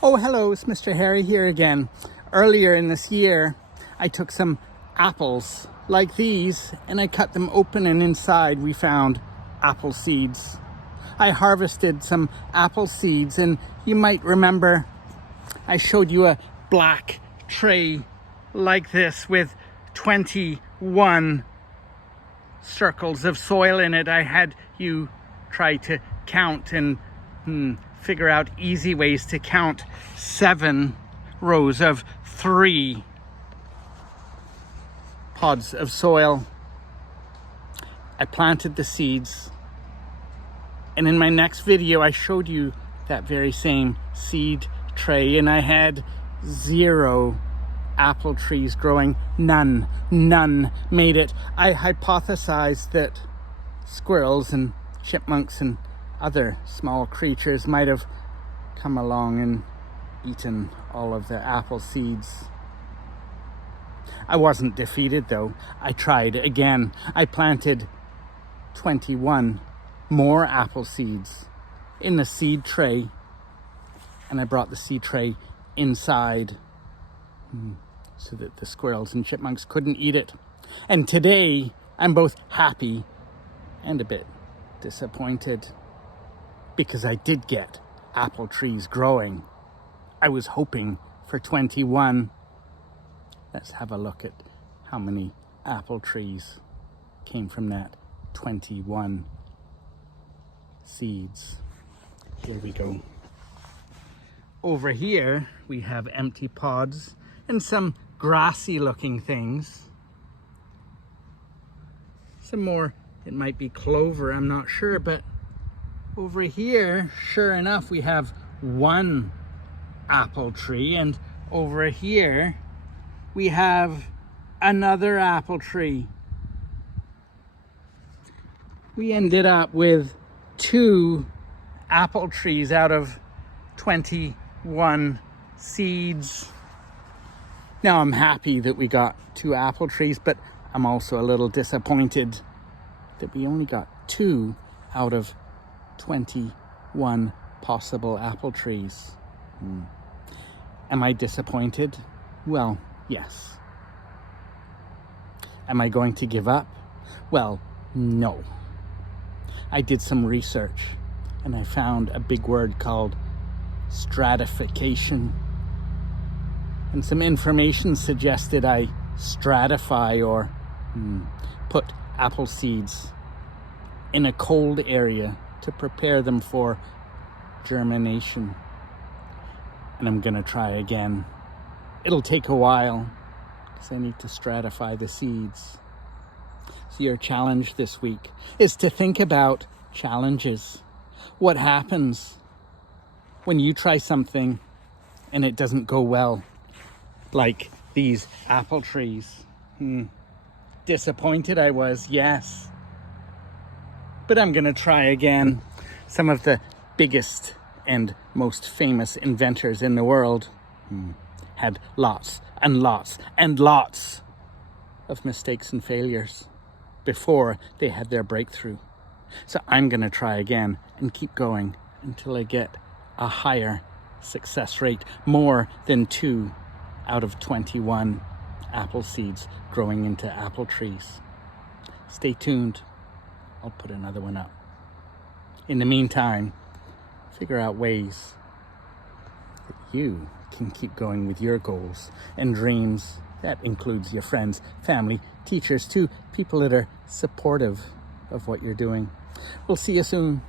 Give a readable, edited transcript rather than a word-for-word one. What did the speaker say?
Oh, hello, it's Mr. Harry here again. Earlier in this year, I took some apples like these and I cut them open, and inside we found apple seeds. I harvested some apple seeds, and you might remember I showed you a black tray like this with 21 circles of soil in it. I had you try to count and figure out easy ways to count 7 rows of 3 pods of soil. I planted the seeds, and in my next video I showed you that very same seed tray, and I had 0 apple trees growing. None made it. I hypothesized that squirrels and chipmunks and other small creatures might have come along and eaten all of the apple seeds. I wasn't defeated though. I tried again. I planted 21 more apple seeds in the seed tray, and I brought the seed tray inside so that the squirrels and chipmunks couldn't eat it. And today I'm both happy and a bit disappointed, because I did get apple trees growing. I was hoping for 21. Let's have a look at how many apple trees came from that 21 seeds. Here we go. Over here we have empty pods and some grassy looking things. Some more, it might be clover, I'm not sure, but over here, sure enough, we have 1 apple tree, and over here we have another apple tree. We ended up with 2 apple trees out of 21 seeds. Now I'm happy that we got 2 apple trees, but I'm also a little disappointed that we only got 2 out of 21 possible apple trees. Am I disappointed? Well, yes. Am I going to give up? Well, no. I did some research and I found a big word called stratification. And some information suggested I stratify or put apple seeds in a cold area to prepare them for germination. And I'm gonna try again. It'll take a while because I need to stratify the seeds. So your challenge this week is to think about challenges. What happens when you try something and it doesn't go well? Like these apple trees. Disappointed I was, yes. But I'm gonna try again. Some of the biggest and most famous inventors in the world had lots and lots and lots of mistakes and failures before they had their breakthrough. So I'm gonna try again and keep going until I get a higher success rate, more than 2 out of 21 apple seeds growing into apple trees. Stay tuned. I'll put another one up. In the meantime, figure out ways that you can keep going with your goals and dreams. That includes your friends, family, teachers, too, people that are supportive of what you're doing. We'll see you soon.